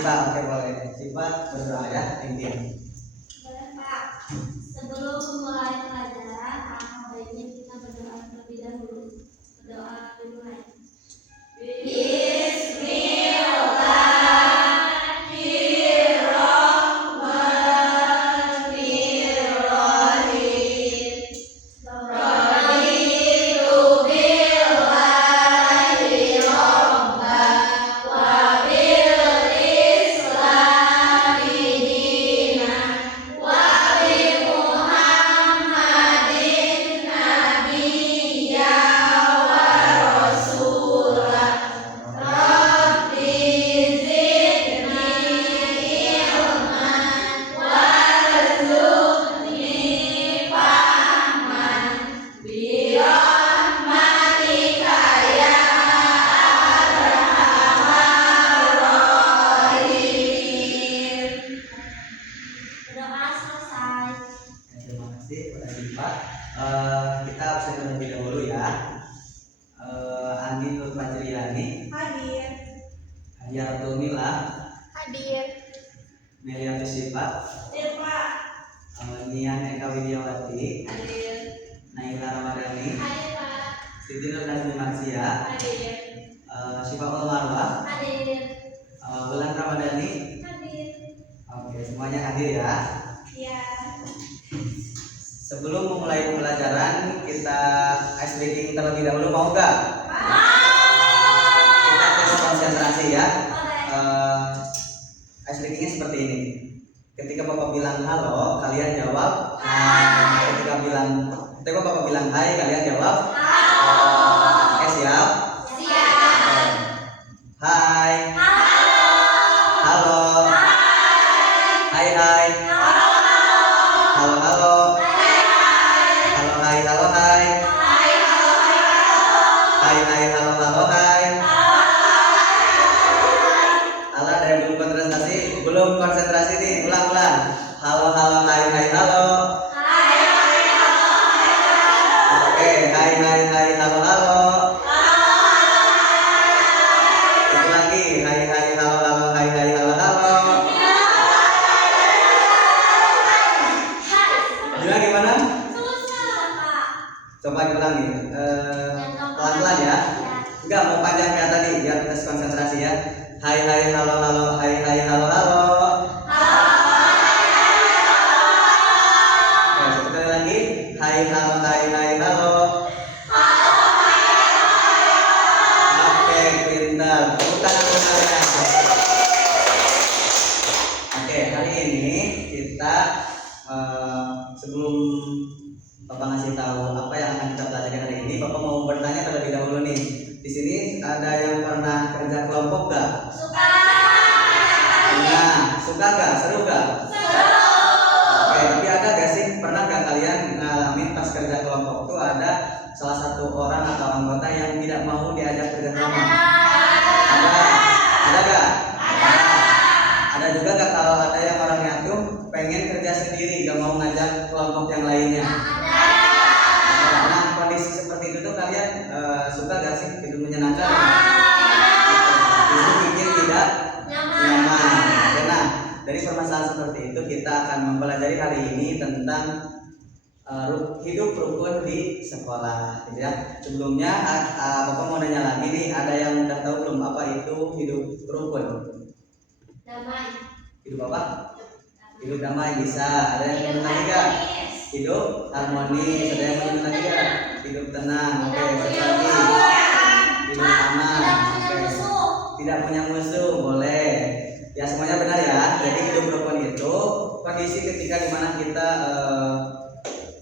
Sipa, oke boleh. Sipa berdoa ya, intinya. Boleh Pak. Sebelum memulai pelajaran, alangkah baiknya kita berdoa terlebih dahulu. Berdoa dimulai. Berdoa selesai. Terima kasih kepada Sipa. Kita absen terlebih dahulu ya. Andi Nur Fajriani, Hadir. Hayyatul Mila, Hadir. Meliatus Sipa, Hadir Pak. Nian Eka Widiawati, Hadir. Naila Ramadhani, Hadir Pak. Siti Nur Kasmi Marsia, Hadir. Sipa Marwah, Hadir. Bulan Ramadhani. Hadir. Oke, semuanya hadir ya. Ya. Sebelum memulai pembelajaran, kita ice breaking terlebih dahulu, mau nggak? Kita tes konsentrasi ya. Ice breakingnya seperti ini. Ketika Bapak bilang halo, kalian jawab hai. Ketika Bapak bilang hai, kalian jawab halo. Oke, siap? Siap. Hai. Halo. Halo. Hai hai. Halo halo. Halo hai halo hai. Hai hai halo halo hai. Halo, ada yang belum konsentrasi nih, ulang. Halo halo hai hai halo. Oke, hai hai hai halo halo. Itu lagi, hai hai halo halo hai hai halo halo. Gimana gimana? Susah Pak. Coba diulangi. Pelan-pelan ya. Enggak mau panjang kayak tadi biar tes konsentrasi ya. Hai hai halo halo hai hai halo halo. Oke, satu kali lagi. Hai halo hai hai halo. Oke, pintar. Bukan sebenarnya. Oke, hari ini kita sebelum Bapak ngasih tahu apa yang akan kita pelajari hari ini, Bapak mau bertanya terlebih dahulu nih. Di sini ada yang pernah kerja kelompok gak? Suka. Nah, suka gak? Seru gak? Seru. Oke, tapi ada gak sih, pernah gak kalian ngalamin pas kerja kelompok tuh ada salah satu orang atau anggota yang tidak mau diajak kerja kelompok? Ada gak? Ada juga gak kalau ada yang orangnya tuh pengen kerja sendiri, gak mau ngajak kelompok yang lainnya? Nah, kondisi seperti itu tuh kalian suka gak sih? Itu menyenangkan? Itu bikin tidak nyaman. Oke, nah, dari permasalahan seperti itu kita akan mempelajari hari ini tentang hidup rukun di sekolah, gitu ya. Sebelumnya, Bapak mau nanya lagi nih, ada yang udah tahu belum apa itu hidup rukun? Damai. Hidup apa? Hidup damai bisa. Ada yang belum lagi gak? Hidup harmonis. Ada yang belum lagi gak? Hidup tenang. Oke, satu lagi. Hidup aman. Oke. Tidak punya musuh, boleh. Ya, semuanya benar ya. Jadi hidup rukun itu kondisi ketika dimana kita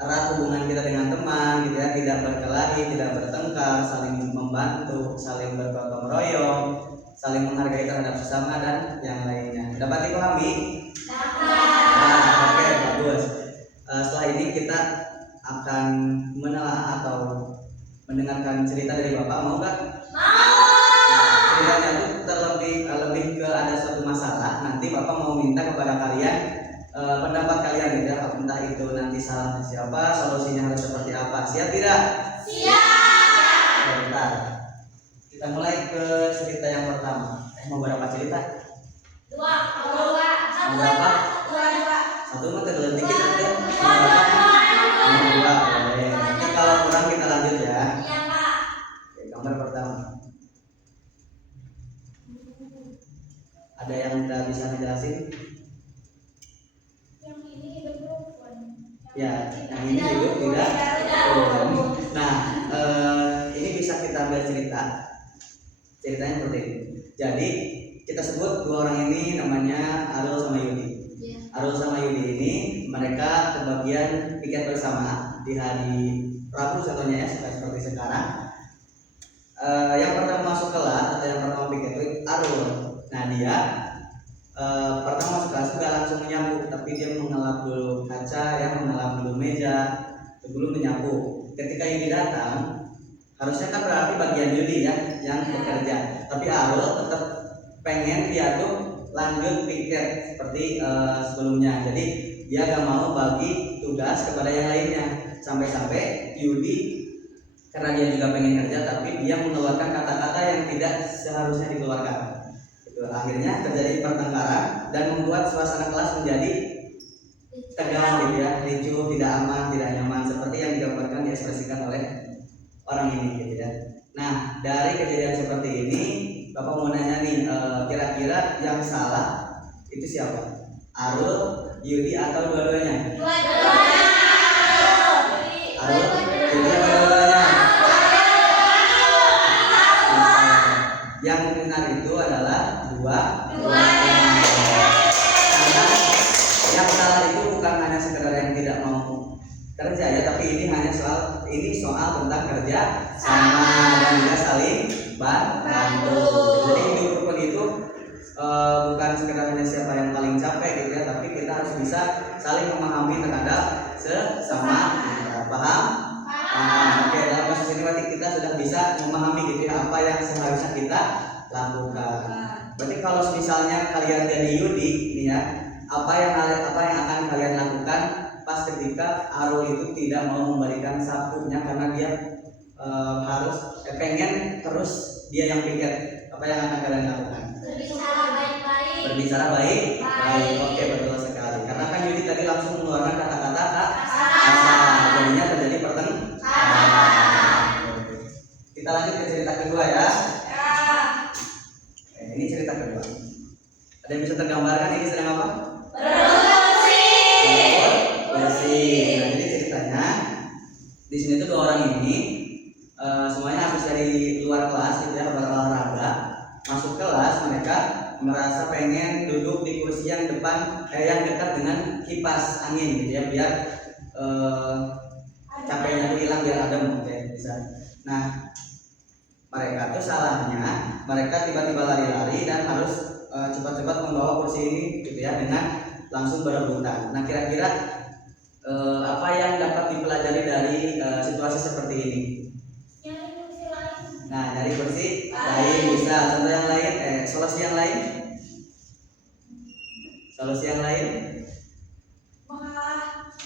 erat hubungan kita dengan teman, gitu ya, tidak berkelahi, tidak bertengkar, saling membantu, saling bergotong royong, saling menghargai terhadap sesama dan yang lainnya. Dapat dipahami? Nah, oke, bagus. Setelah ini kita akan menelaah atau mendengarkan cerita dari Bapak, mau nggak? Mau. Ceritanya itu lebih ke ada suatu masalah. Nanti Bapak mau minta kepada kalian pendapat kalian, gitu ya. Entah itu nanti salahnya siapa, solusinya harus seperti apa. Siap tidak? Siap. Bentar. Kita mulai ke cerita yang pertama. Mau berapa cerita? 2. Berapa? Satu mah terlalu dikit nanti. Berapa? Dua. Boleh. Nanti kalau kurang kita lanjut ya. Oke, gambar pertama. Ada yang tidak bisa ngejelasin? Ya, yang ini hidup tidak. Nah, ini bisa kita ambil cerita. Ceritanya seperti ini. Jadi kita sebut dua orang ini namanya Arul sama Yudi. Arul sama Yudi ini mereka kebagian piket bersama di hari Rabu contohnya ya, seperti sekarang. Yang pertama masuk kelas atau yang pertama piket itu Arul. Nah dia pertama masuk kelas nggak langsung menyapu, tapi dia mengelap dulu kaca, yang mengelap dulu meja sebelum menyapu. Ketika Yudi datang, harusnya kan berarti bagian Yudi ya yang bekerja, tapi Arul tetap pengen dia tuh lanjut piket seperti sebelumnya. Jadi dia gak mau bagi tugas kepada yang lainnya. Sampai-sampai Yudi karena dia juga pengen kerja, tapi dia mengeluarkan kata-kata yang tidak seharusnya dikeluarkan. Itu akhirnya terjadi pertengkaran dan membuat suasana kelas menjadi tegang gitu ya, ricuh, tidak aman, tidak nyaman seperti yang digambarkan diekspresikan oleh orang ini gitu ya. Nah, dari kejadian seperti ini Bapak mau nanya nih, kira-kira yang salah itu siapa? Arul, Yudi atau dua-duanya? Arul, Yudi atau dua-duanya? Yang benar itu adalah dua-duanya. Karena yang salah itu bukan hanya sekedar yang tidak mau kerja ya, tapi ini hanya soal tentang kerja sama dan juga saling bantu. Jadi hidup rukun itu bukan sekedar hanya siapa yang paling capek gitu ya, tapi kita harus bisa saling memahami terhadap sesama kita. Paham? Oke, dalam kasus ini berarti kita sudah bisa memahami gitu ya apa yang seharusnya kita lakukan. Berarti kalau misalnya kalian jadi Yudi nih ya, apa yang akan kalian lakukan pas ketika Arul itu tidak mau memberikan sapunya karena dia harus pengen terus dia yang piket? Apa yang akan kalian lakukan? Berbicara baik. Oke, betul sekali. Karena kan Yudi tadi langsung mengeluarkan kata-kata kasar, jadinya terjadi pertengkaran. Kita lanjut ke cerita kedua ya. Ini cerita kedua. Ada yang bisa tergambarkan ini sedang apa? Bersih. Nah, jadi ceritanya di sini tuh dua orang ini semuanya habis dari luar kelas gitu ya, berolahraga, masuk kelas mereka merasa pengen duduk di kursi yang yang dekat dengan kipas angin gitu ya, biar capeknya itu hilang, biar adem gitu ya, bisa. Nah mereka tuh salahnya mereka tiba-tiba lari-lari dan harus cepat-cepat membawa kursi ini gitu ya dengan langsung berebutan. Nah kira-kira apa yang dapat dipelajari dari situasi seperti ini? Nah, dari kursi lain bisa. Contoh yang lain, solusi yang lain? Solusi yang lain?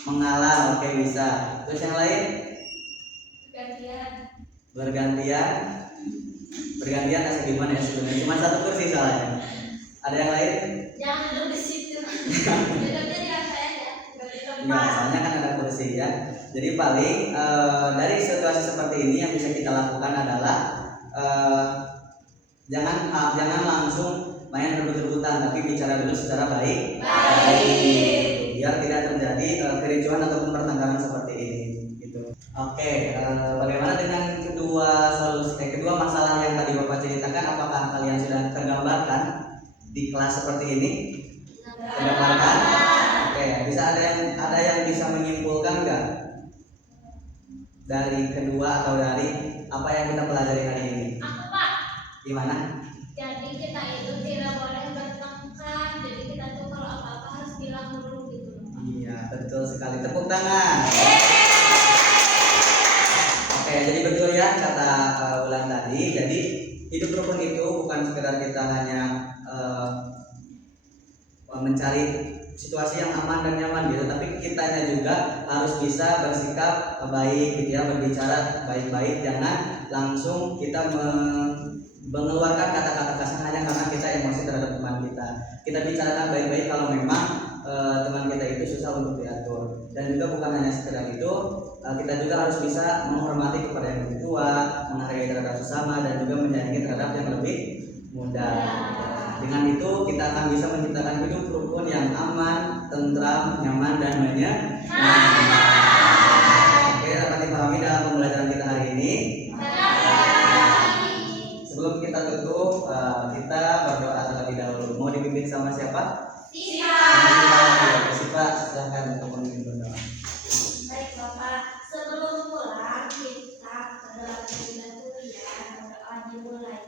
Mengalah, oke bisa. Terus yang lain? Bergantian asal gimana ya sebenarnya? Cuma satu kursi salahnya. Ada yang lain? Jangan duduk di situ. Enggak, soalnya kan ada kursi ya. Jadi paling dari situasi seperti ini yang bisa kita lakukan adalah jangan langsung main rebut-rebutan, tapi bicara dulu secara baik. Biar tidak terjadi kericuhan ataupun pertengkaran seperti ini gitu. Oke, bagaimana dengan kedua masalah yang tadi Bapak ceritakan? Apakah kalian sudah tergambarkan di kelas seperti ini? Tergambarkan? Oke, bisa ada yang bisa menyimpulkan nggak dari kedua atau dari apa yang kita pelajari hari ini? Aku, Pak. Gimana? Jadi kita itu tidak boleh bertengkar. Jadi kita tuh kalau apa-apa harus bilang dulu gitu. Iya, betul sekali. Tepuk tangan. Oke, jadi betul ya kata Ulan tadi. Jadi hidup rukun itu bukan sekedar kita hanya mencari situasi yang aman dan nyaman gitu, tapi kitanya juga harus bisa bersikap baik gitu ya, berbicara baik-baik, jangan langsung kita mengeluarkan kata-kata kasar hanya karena kita emosi terhadap teman kita. Kita bicarakan baik-baik kalau memang bisa menghormati kepada yang lebih tua, menghargai terhadap sesama, dan juga menyayangi terhadap yang lebih muda. Dengan itu kita akan bisa menciptakan hidup rukun yang aman, tentram, nyaman, dan menyenangkan. Oke, dapat dipahami dalam pembelajaran kita hari ini. Sebelum kita tutup, kita berdoa terlebih dahulu. Mau dipimpin sama siapa? Siapa? Silahkan untuk memimpin berdoa. Baik Bapak, sebelum pulang kita berdoa terlebih dahulu ya. Berdoa dimulai.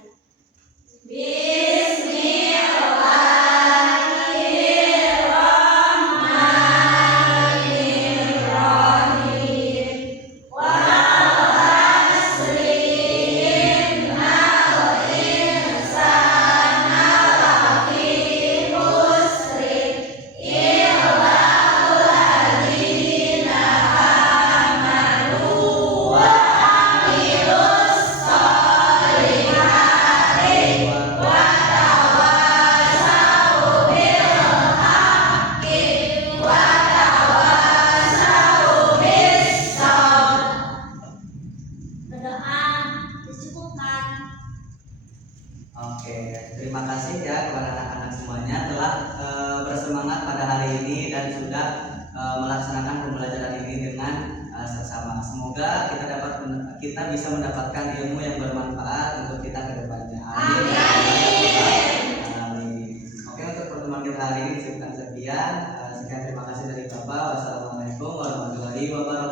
Berdoa discukupkan. Oke, terima kasih ya kepada anak-anak semuanya telah bersemangat pada hari ini dan sudah melaksanakan pembelajaran ini dengan seksama. Semoga kita bisa mendapatkan ilmu yang bermanfaat untuk kita ke depannya. Amin. Amin. Oke, untuk pertemuan kita hari ini disebutkan sekian. Sekian terima kasih dari Bapak. Wassalamualaikum warahmatullahi wabarakatuh.